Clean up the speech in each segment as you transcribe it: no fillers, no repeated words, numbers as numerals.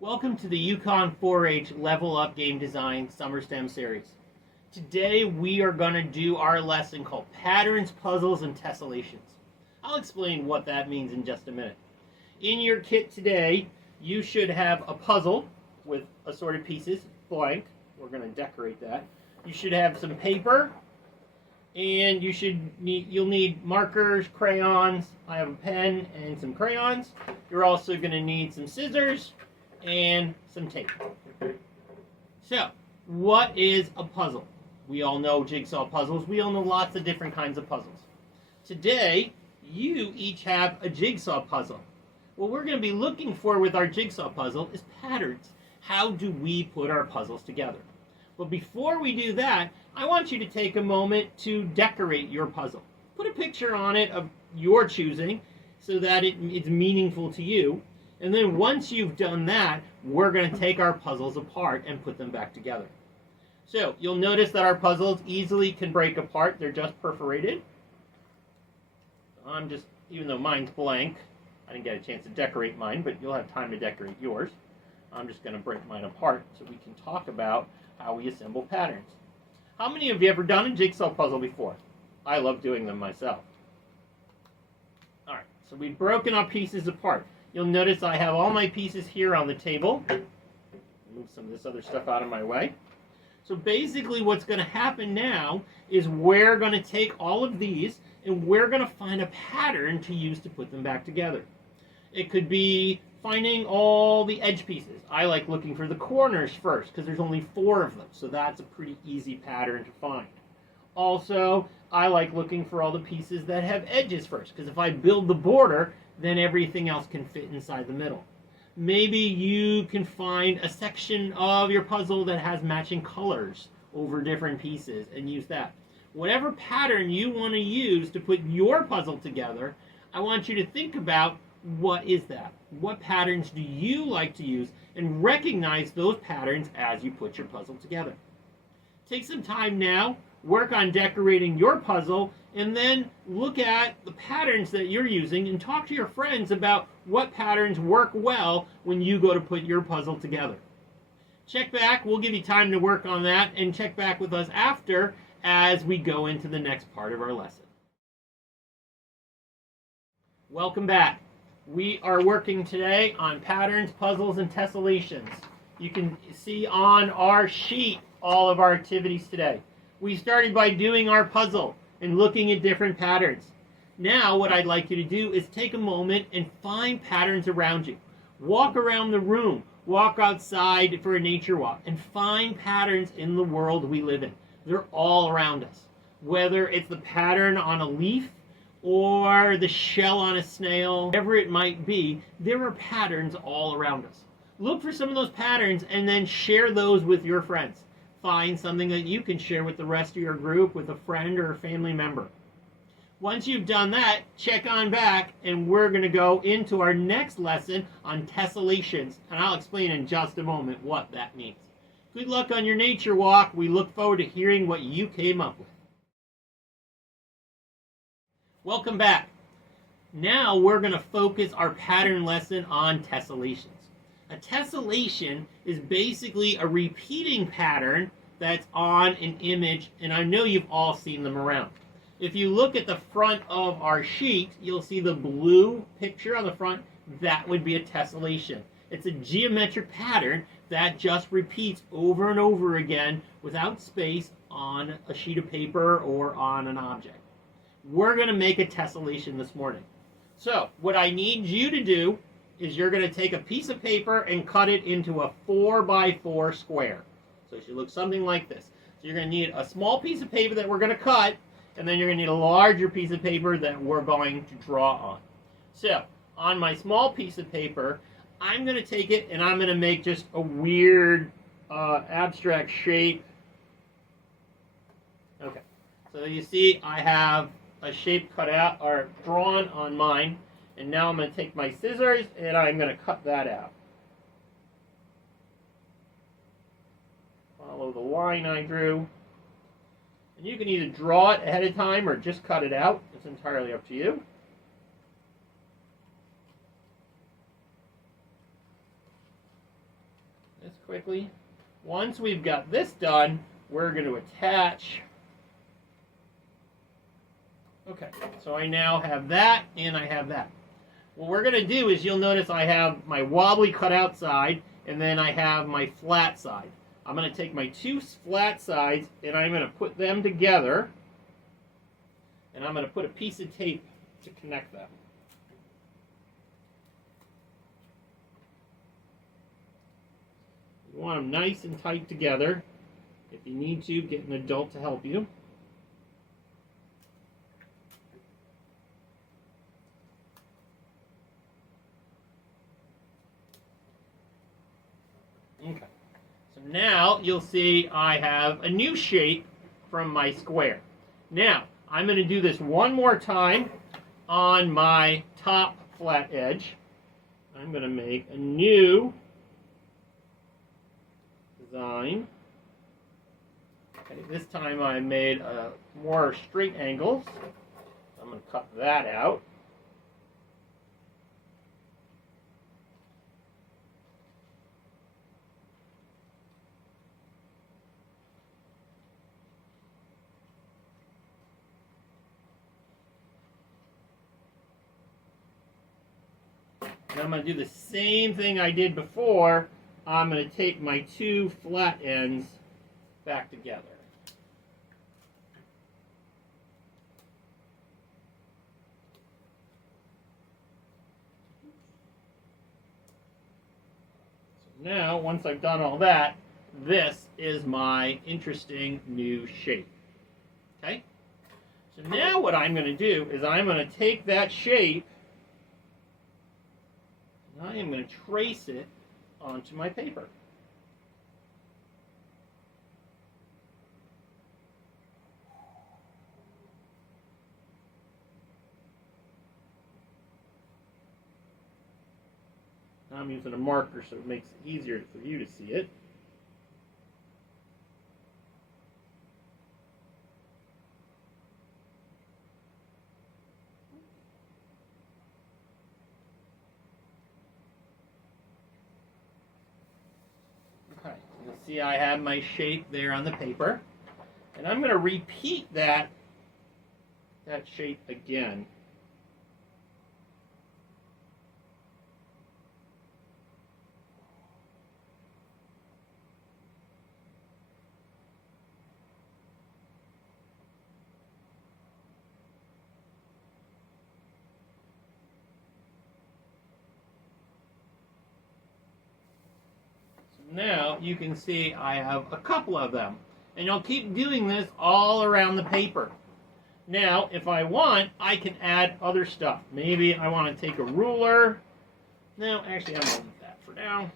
Welcome to the Yukon 4-H Level Up Game Design Summer STEM Series. Today we are going to do our lesson called Patterns, Puzzles, and Tessellations. I'll explain what that means in just a minute. In your kit today, you should have a puzzle with assorted pieces, blank. We're going to decorate that. You should have some paper, and you'll need markers, crayons. I have a pen and some crayons. You're also going to need some scissors and some tape. So, what is a puzzle? We all know jigsaw puzzles. We all know lots of different kinds of puzzles. Today, you each have a jigsaw puzzle. What we're going to be looking for with our jigsaw puzzle is patterns. How do we put our puzzles together? But before we do that, I want you to take a moment to decorate your puzzle. Put a picture on it of your choosing so that it's meaningful to you. And then once you've done that, we're going to take our puzzles apart and put them back together. So you'll notice that our puzzles easily can break apart. They're just perforated. Even though mine's blank, I didn't get a chance to decorate mine, but you'll have time to decorate yours. I'm just going to break mine apart so we can talk about how we assemble patterns. How many of you have ever done a jigsaw puzzle before? I love doing them myself. All right, so we've broken our pieces apart. You'll notice I have all my pieces here on the table. Move some of this other stuff out of my way. So basically what's going to happen now is we're going to take all of these and we're going to find a pattern to use to put them back together. It could be finding all the edge pieces. I like looking for the corners first because there's only 4 of them, so that's a pretty easy pattern to find. Also, I like looking for all the pieces that have edges first because if I build the border, then everything else can fit inside the middle. Maybe you can find a section of your puzzle that has matching colors over different pieces and use that. Whatever pattern you want to use to put your puzzle together, I want you to think about what is that? What patterns do you like to use and recognize those patterns as you put your puzzle together. Take some time now, work on decorating your puzzle, and then look at the patterns that you're using and talk to your friends about what patterns work well when you go to put your puzzle together. Check back. We'll give you time to work on that, and check back with us after as we go into the next part of our lesson. Welcome back. We are working today on patterns, puzzles, and tessellations. You can see on our sheet all of our activities today. We started by doing our puzzle and looking at different patterns. Now what I'd like you to do is take a moment and find patterns around you. Walk around the room, walk outside for a nature walk, and find patterns in the world we live in. They're all around us. Whether it's the pattern on a leaf or the shell on a snail, whatever it might be, there are patterns all around us. Look for some of those patterns and then share those with your friends. Find something that you can share with the rest of your group, with a friend or a family member. Once you've done that, check on back, and we're going to go into our next lesson on tessellations, and I'll explain in just a moment what that means. Good luck on your nature walk. We look forward to hearing what you came up with. Welcome back. Now we're going to focus our pattern lesson on tessellations. A tessellation is basically a repeating pattern that's on an image, and I know you've all seen them around. If you look at the front of our sheet, you'll see the blue picture on the front. That would be a tessellation. It's a geometric pattern that just repeats over and over again without space on a sheet of paper or on an object. We're going to make a tessellation this morning. So what I need you to do is you're going to take a piece of paper and cut it into a 4x4 square. So it should look something like this. So you're going to need a small piece of paper that we're going to cut, and then you're going to need a larger piece of paper that we're going to draw on. So on my small piece of paper, I'm going to take it and I'm going to make just a weird abstract shape. Okay, so you see I have a shape cut out or drawn on mine. And now I'm going to take my scissors and I'm going to cut that out. Follow the line I drew. And you can either draw it ahead of time or just cut it out. It's entirely up to you. quickly. Once we've got this done, we're going to attach. Okay, so I now have that and I have that. What we're going to do is you'll notice I have my wobbly cutout side and then I have my flat side. I'm going to take my two flat sides and I'm going to put them together and I'm going to put a piece of tape to connect them. You want them nice and tight together. If you need to, get an adult to help you. Okay. So now you'll see I have a new shape from my square. Now, I'm going to do this one more time on my top flat edge. I'm going to make a new design. Okay, this time I made more straight angles. I'm going to cut that out. And I'm going to do the same thing I did before. I'm going to take my two flat ends back together. So now, once I've done all that, this is my interesting new shape. Okay? So now what I'm going to do is I'm going to take that shape and I am going to trace it onto my paper. I'm using a marker so it makes it easier for you to see it. Okay, you'll see I have my shape there on the paper. And I'm going to repeat that shape again. Now you can see I have a couple of them. And you'll keep doing this all around the paper. Now, if I want, I can add other stuff. Maybe I want to take a ruler. No, actually, I'm going to leave that for now.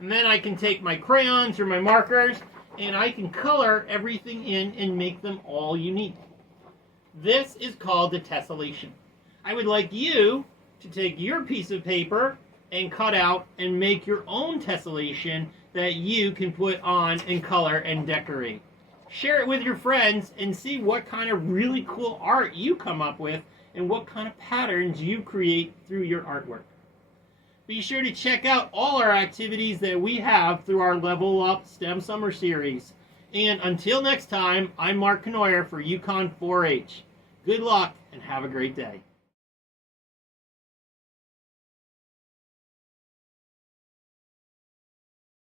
And then I can take my crayons or my markers, and I can color everything in and make them all unique. This is called the tessellation. I would like you to take your piece of paper and cut out and make your own tessellation that you can put on and color and decorate. Share it with your friends and see what kind of really cool art you come up with and what kind of patterns you create through your artwork. Be sure to check out all our activities that we have through our Level Up STEM Summer Series. And until next time, I'm Mark Knoyer for Yukon 4-H. Good luck and have a great day.